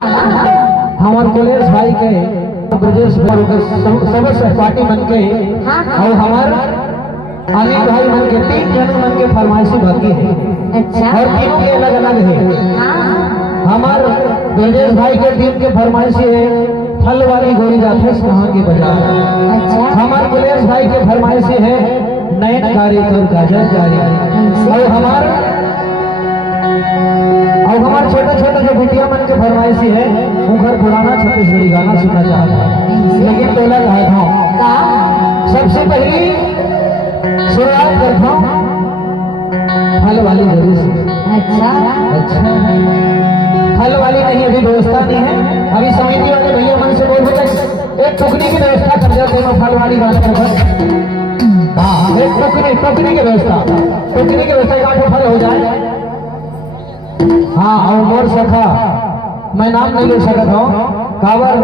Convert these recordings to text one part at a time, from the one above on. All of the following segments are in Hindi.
हमार कॉलेज भाई के ब्रजेश भाई के सब सहपाठी मन के और हमार अनिल भाई मन के 3 जनों मन के फरमाइशी बाकी है। अच्छा। और तीनों के अलग अलग है। हमार ब्रजेश भाई के टीम के फरमाइशी है फल वाली गोरी जाते कहाँ के बाजार। अच्छा। हमार कॉलेज भाई के फरमाइशी है नयन कारी और गाजर जारी। और हमार छोटे छोटे जो बिटिया मन के फरमाइशी है उनका पुराना छत्तीसगढ़ी गाना सुनना चाहता है लेकिन टोला कहा था सबसे पहली शुरुआत करता हूँ फल वाली गोरी से। अच्छा। अच्छा फल वाली नहीं अभी व्यवस्था नहीं है। अभी समिति वाले भैया मन से बोल रहे एक टुकड़ी की व्यवस्था कर देते हैं फल वाली गाने पर। हाँ एक टुकड़ी की व्यवस्था एक 8 फल हो जाए। हाँ और मोर सखा मैं नाम नहीं ले सकता हूँ कावर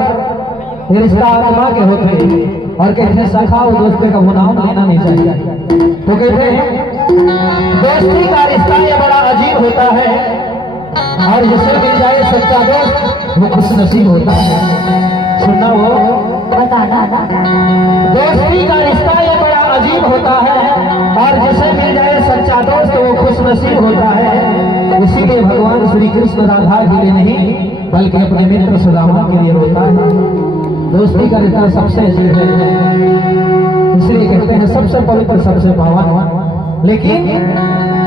रिश्ता आत्मा के होते और कहते हैं सखा और दोस्ती का वो नाम लेना नहीं चाहिए। तो कहते हैं दोस्ती का रिश्ता ये बड़ा अजीब होता है और जिसे मिल जाए सच्चा दोस्त वो खुश नसीब होता है। सुनना वो बताना दोस्ती का रिश्ता ये बड़ा अजीब होता है और जिसे मिल जाए सच्चा दोस्त वो खुश नसीब होता है। इसीलिए भगवान श्री कृष्ण राधा के लिए नहीं बल्कि अपने मित्र सुदामा के लिए होता है। दोस्ती का रिश्ता सबसे अजीब है इसलिए कहते हैं सबसे पवित्र सबसे पावन। लेकिन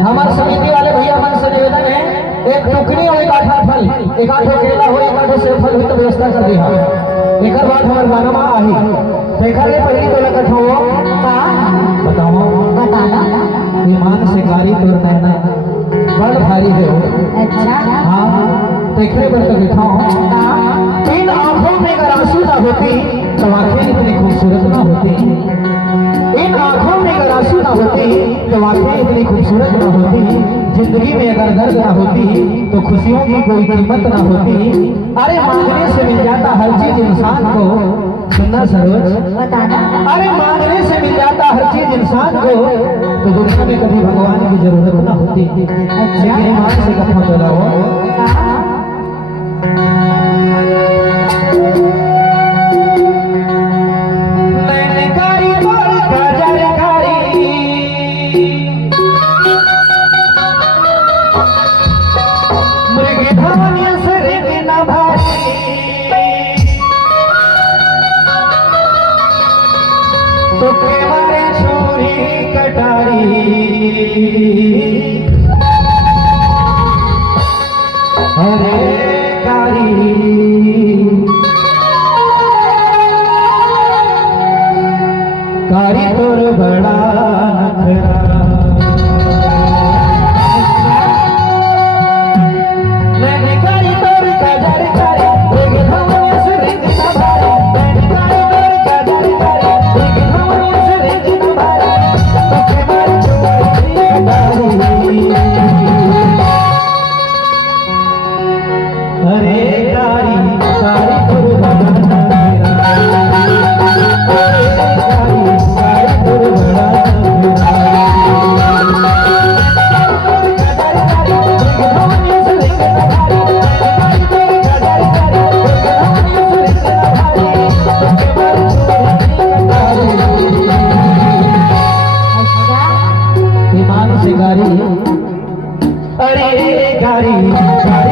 हमारे समिति वाले भैया मन से निवेदन है एक टुकड़ी और एक 8 फल एक 8 केला हो एक 8 सेब फल हुई तो व्यवस्था कर दिया। एक बात हमारे गाना में आई देखा ले पहली तो लगत हो बताओ बताना ईमान से कारी तोर नैना बड़ भारी है। अच्छा। हाँ देखने पर तो दिखाओ इन आंखों में अगर आंसू ना होती तो आंखें इतनी खूबसूरत ना होती। इन आंखों में अगर आंसू ना होती तो आंखें इतनी खूबसूरत ना होती। जिंदगी में अगर दर्द ना होती तो खुशियों की कोई कीमत ना होती। अरे मांगने से मिल जाता हर चीज इंसान को। सुनना सरोज बताना अरे मांगने से मिल जाता हर चीज इंसान को तो दुनिया में कभी भगवान की जरूरत ना होती। अच्छा। ईमान से कथा बोलाओ तो केवरे छुरी कटारी अरे कारी कारी तोर बड़ा नखरा मैंने कारी तोर कजर कारी अरे गाड़ी गाड़ी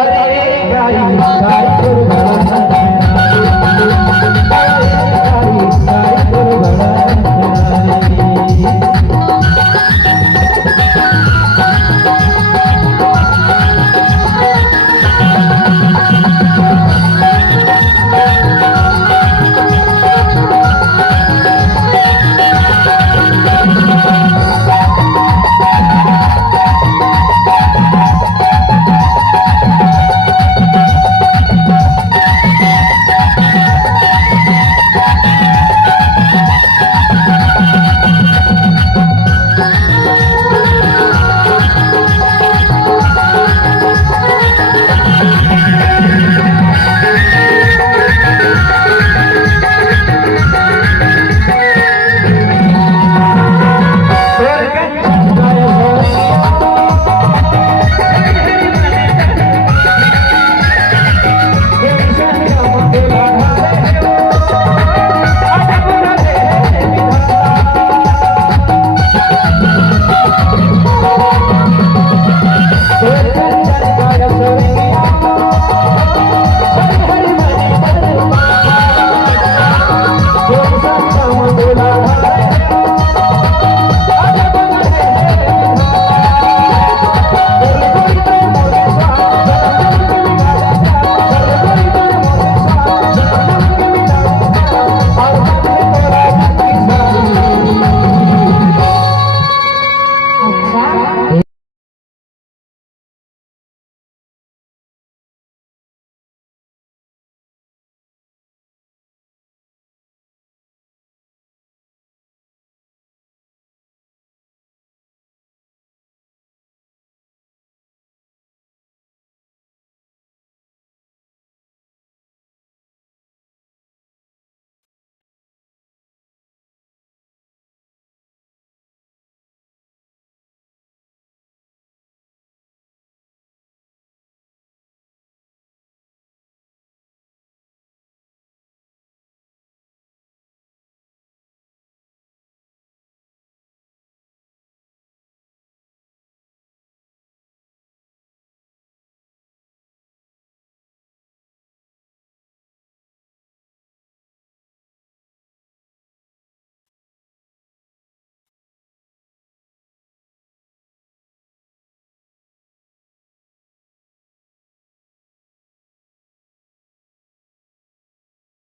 अरे गाई गाई दुर्गा